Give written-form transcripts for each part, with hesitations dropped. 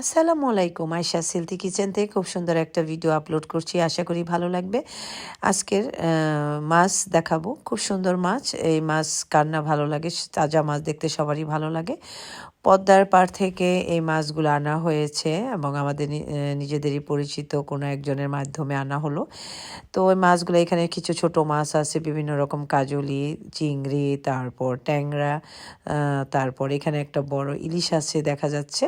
আসসালামু আলাইকুম। আয়েশা সিলতি কিচেন থেকে খুব সুন্দর একটা ভিডিও আপলোড করছি। আশা করি ভালো লাগবে। আজকের মাছ দেখাবো। খুব সুন্দর মাছ। এই মাছ কার না ভালো লাগে? তাজা মাছ দেখতে সবারই ভালো লাগে। পদ্মার পাড় থেকে এই মাছগুলো আনা হয়েছে এবং আমাদের নিজেদেরই পরিচিত কোনো একজনের মাধ্যমে আনা হলো। তো ওই মাছগুলো এখানে কিছু ছোট মাছ আছে, বিভিন্ন রকম কাজলি, চিংড়ি, তারপর ট্যাংরা, তারপর এখানে একটা বড় ইলিশ আছে দেখা যাচ্ছে।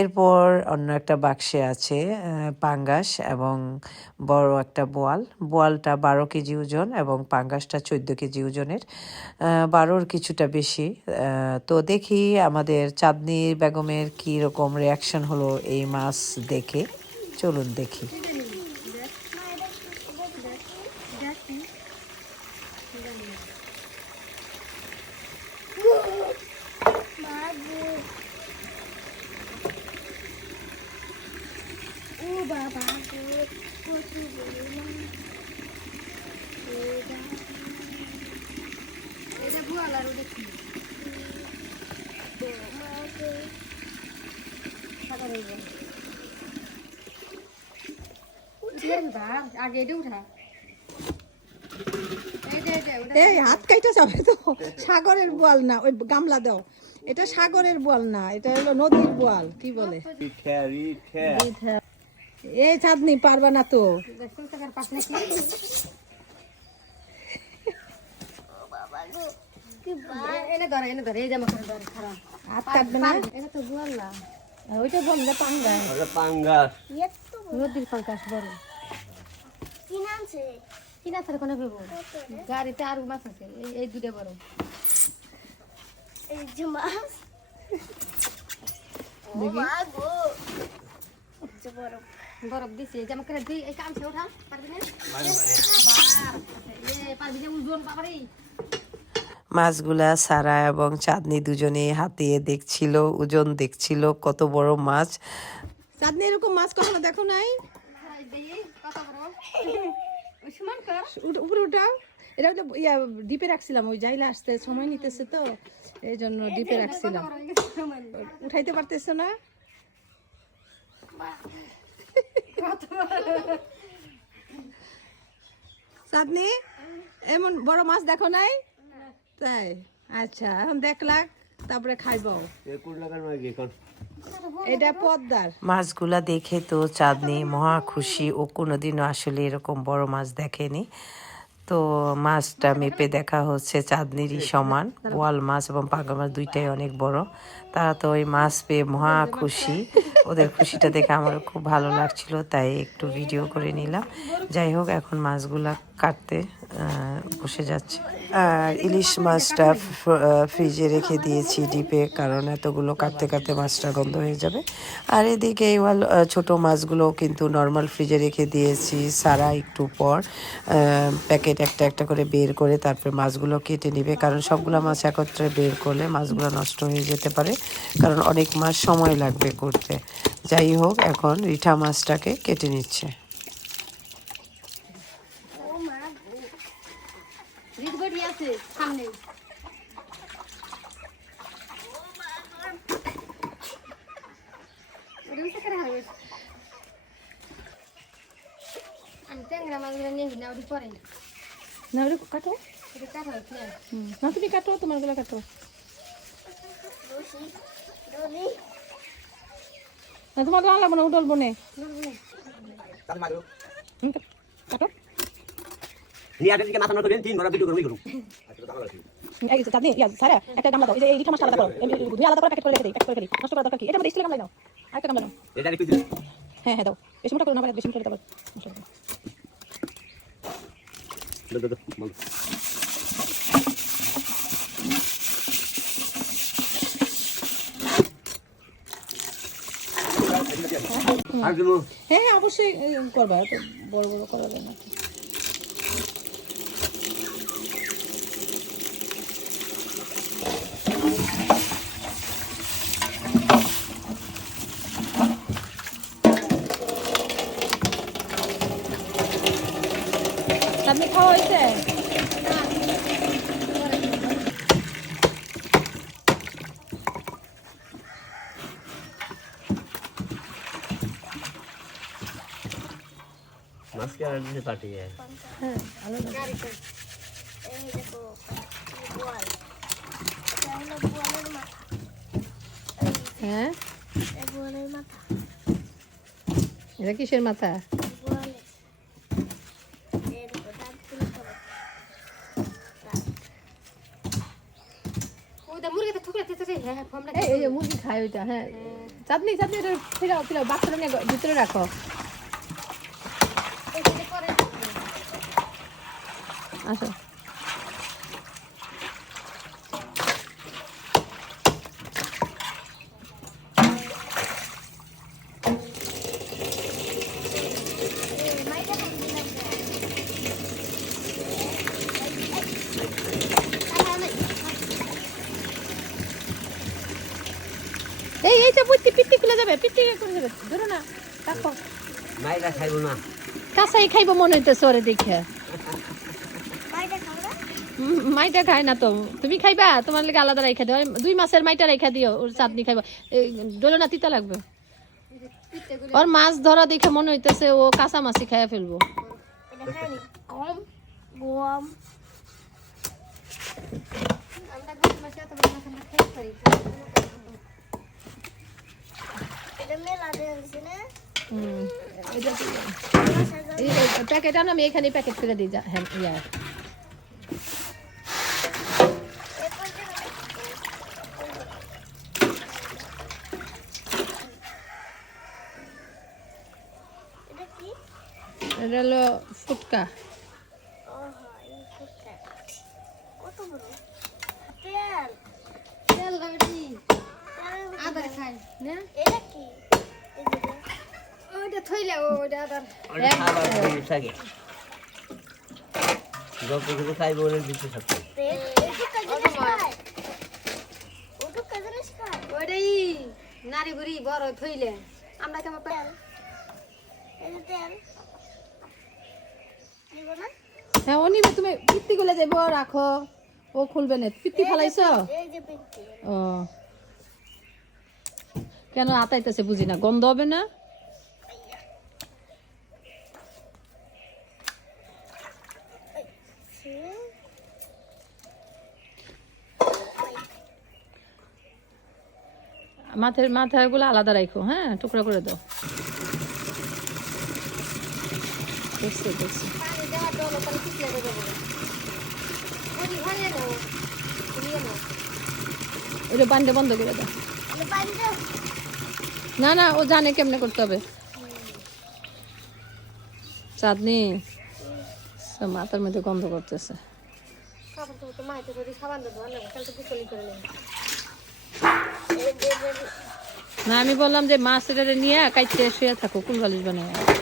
এরপর অন্য একটা বাক্সে আছে পাঙ্গাস এবং বড় একটা বোয়াল। বোয়ালটা 12 কেজি ওজন এবং পাঙ্গাসটা 14 কেজি ওজনের, 12-র কিছুটা বেশি। তো দেখি আমাদের চাঁদনি বেগমের কী রকম রিয়াকশন হলো এই মাছ দেখে। চলুন দেখি। এই হাত কাইটা যাবে তো। সাগরের বোয়াল না, ওই গামলা দাও। এটা সাগরের বোয়াল না, এটা হলো নদীর বোয়াল। কি বলে এই চাঁদনি, পারবা না তো। হাত কাটবে না, ওইটা বললে পাঙ্গাস। নদীর পাঙ্গাস বড় কিনা আছে কোনো ভেবো গাড়িতে আর মাছ আছে, এই দুটো বড়। এই যে মাছ বরফ দিছে, জামা করে দুই এই কামছে ওঠা পারবি না, পারবি না ওজন পাবি। মাছগুলা সারা এবং চাঁদনি দুজনে হাতিয়ে দেখছিল, ওজন দেখছিল কত বড় মাছ। চাঁদনি এরকম মাছ কখনো দেখো নাই? উপরে উঠাও। এটা হলো ইয়া ডিপে রাখছিলাম, ওই জাইলা আসতে সময় নিতেছে তো এই জন্য ডিপে রাখছিলাম। উঠাইতে পারতেছো না? চাঁদনি এমন বড় মাছ দেখো নাই? তাই আচ্ছা, এখন দেখলাক তারপরে খাইবো। এটা পদ্মার মাছগুলা দেখে তো চাঁদনি মহা খুশি। ও কোনোদিনও আসলে এরকম বড় মাছ দেখেনি। তো মাছটা মেপে দেখা হচ্ছে চাঁদনিরই সমান। বোয়াল মাছ এবং পাঙ্গা মাছ দুইটাই অনেক বড়। তারা তো ওই মাছ পেয়ে মহা খুশি। ওদের খুশিটা দেখে আমারও খুব ভালো লাগছিল, তাই একটু ভিডিও করে নিলাম। যাই হোক, এখন মাছগুলা কাটতে বসে যাচ্ছে। আর ইলিশ মাছটা ফ্রিজে রেখে দিয়েছি ডিপে, কারণ এতগুলো কাটতে কাটতে মাছটা গন্ধ হয়ে যাবে। আর এদিকে ছোট মাছগুলো কিন্তু নর্মাল ফ্রিজে রেখে দিয়েছি। সারা একটু পর প্যাকেট একটা একটা করে বের করে তারপরে মাছগুলো কেটে নিবে, কারণ সবগুলো মাছ একত্রে বের করলে মাছগুলো নষ্ট হয়ে যেতে পারে, কারণ অনেক মাছ সময় লাগবে করতে। যাই হোক, এখন রিঠা মাছটাকে কেটে নিচ্ছে। না ওটা কাটো না, তুমি কাটো, তোমার গুলো কাটো। তোমার লাল লাগবো না, উঠলবো নে কাটো। একটা গামলা দাও, এই রিঠা মাছ আলাদা করো, ধুয়ে আলাদা করে প্যাকেট করে রেখে দিই, প্যাকেট করে দিই, নষ্ট করার দরকার কি? এটা মধ্যে স্টিলের গামলা দাও, আরেকটা গামলা দাও। হ্যাঁ হ্যাঁ দাও, বেশি মোটা করো না, বেশি মোটা দাও। হ্যাঁ অবশ্যই করবা, বড় বড় করা যায় না। আপনি খাওয়া হয়েছে? মাছকে আর দিতে পাঠিয়ে হ্যাঁ আলাদা এই দেখো বোয়াল এটা হলো বোয়ালের মাথা হ্যাঁ এই বোয়ালের মাথা এটা কিসের মাথা বোয়ালের এই দেখো দাঁত তুলে খাবো ওটা মুরগিতে ঠুকরে দিতেছে হ্যাঁ ফর্মটা এই যে মুরগি খায় ওইটা হ্যাঁ চাটনি চাটনি এটা ফিরাও ফিরাও বাক্সটা নিয়ে ভিতরে রাখো এটা করে আসো মাইটা খাইতে লাগবে এইটা পিত্তি খুলে যাবে পিত্তি করে যাবে ধরো না রাখো মাইরা খাইব না কাঁচাই খাইবো মনে হইতেছে ওরে দেখে মাইটা খাবো না মাইটা খায় না তো তুমি খাইবা তোমার লাগে আলাদা রেখা দিও 2 মাসের মাইটা রেখা দিও ওর চাটনি খাইবা ডোলে না তিতা লাগবে ওর মাছ ধরা দেখে মনে হইতেছে ও কাঁচা মাছই খাইয়া ফেলবো এটা খাইনি গম গম আমরা গত মাসে তো মাছটা খেয়ে পারি এটা মেলা দিয়েছে না এটা প্যাকেট আনো আমি এখানে প্যাকেট করে দিই হ্যাঁ ইয়া এটা কি এটা হলো ফুটকা ও হয় এই ফুটটা কত বড় তেল তেল দাবি তেল আদার খাই না এটা কি এই যে ওইটা থইলে ওইটা আদার অনেক খাবার জিনিস থাকে যত কিছু খাইব বলে দিতে থাকবে তেল এটা কাজে খায় ওটা কাজে খায় ওইটাই নারী বুড়ি বড় থইলে আমরা কেমন তেল এই যে তেল নিব না হ্যাঁ ও নিবে তুমি পিত্তি গুলো যাইবো রাখো ও খুলবে না পিত্তি ফেলাইছো এই যে পিত্তি ও কেন আতাইতেছে বুঝি না গন্ধ হবে না মাথাগুলো আলাদা রাখো হ্যাঁ টুকরা করে দাও দেখছি পানি দেওয়া দল ওখানে পিছলে দেবো ওই ঘরে নাও নিয়ে নাও ওটা পানিটা বন্ধ করে দাও আমি পানি দাও না না ও জানে কেমনে করতে হবে চাঁদনি মাথার মধ্যে গন্ধ করতেছে খাবার তো মাইতে করে সাবান দেবো না কাল তো কুচলি করে নেব না আমি বললাম যে মাছ এটা নিয়ে কাইতে শুয়ে থাকো কুলবালিশ বানায়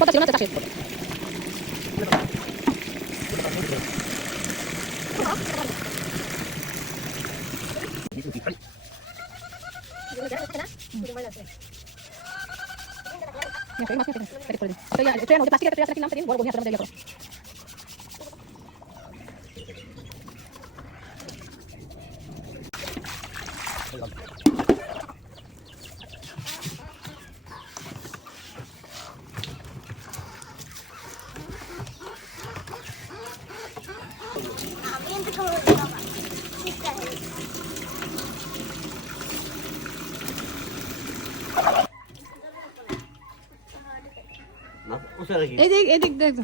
কথা ছিল না চাষের আমি এতে খাবো বাবা ঠিক আছে না ওসা রাখি এদিক দেখ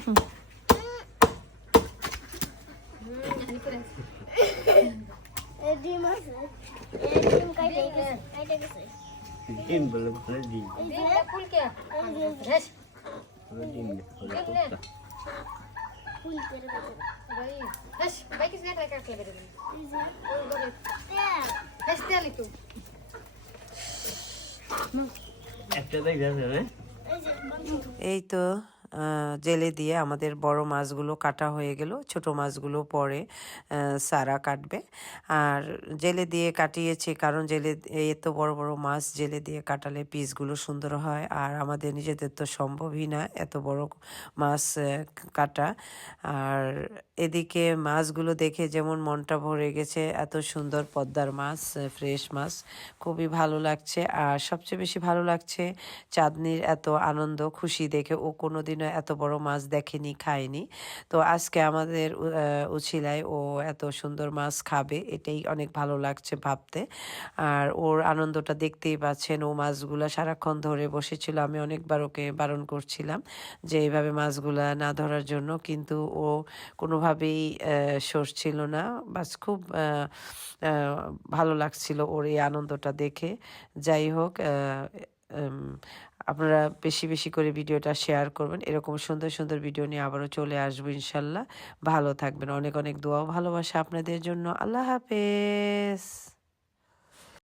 এই ডিম আছে এই ডিম কাইটে গেছে ডিম বলে বলে ডিম এই যে ফুলকে এই যে রেস ডিম ফুল করে গেছে ভাই race bike is not like a flavour এই যে ওই বলে তেল রেস তেলি তো একটা দেখ যাচ্ছে না এই যে এই তো জেলে দিয়ে আমাদের বড় মাছগুলো কাটা হয়ে গেল, ছোট মাছগুলো পরে সারা কাটবে। আর জেলে দিয়ে কাটিয়েছি কারণ জেলে এত বড় বড় মাছ জেলে দিয়ে কাটালে পিসগুলো সুন্দর হয়, আর আমাদের নিজেদের তো সম্ভবই না এত বড় মাছ কাটা। আর এদিকে মাছগুলো দেখে যেমন মনটা ভরে গেছে, এত সুন্দর পদ্মার মাছ, ফ্রেশ মাছ, খুবই ভালো লাগছে। আর সবচেয়ে বেশি ভালো লাগছে চাঁদনির এত আনন্দ খুশি দেখে, ও কোনোদিনও এত বড় মাছ দেখেনি, খায়নি। তো আজকে আমাদের উছিলায় ও এত সুন্দর মাছ খাবে, এটাই অনেক ভালো লাগছে ভাবতে। আর ওর আনন্দটা দেখতেই পাচ্ছেন, ও মাছগুলা সারাক্ষণ ধরে বসেছিল। আমি অনেকবার ওকে বারণ করছিলাম যে এইভাবে মাছগুলা না ধরার জন্য, কিন্তু ও কোনোভাবেই সরছিল না। বাস খুব ভালো লাগছিল ওর এই আনন্দটা দেখে। যাই হোক, আপনারা বেশি বেশি করে ভিডিওটা শেয়ার করবেন। এরকম সুন্দর সুন্দর ভিডিও নিয়ে আবারও চলে আসবো ইনশাল্লাহ। ভালো থাকবেন, অনেক অনেক দোয়া ও ভালোবাসা আপনাদের জন্য। আল্লাহ হাফেজ।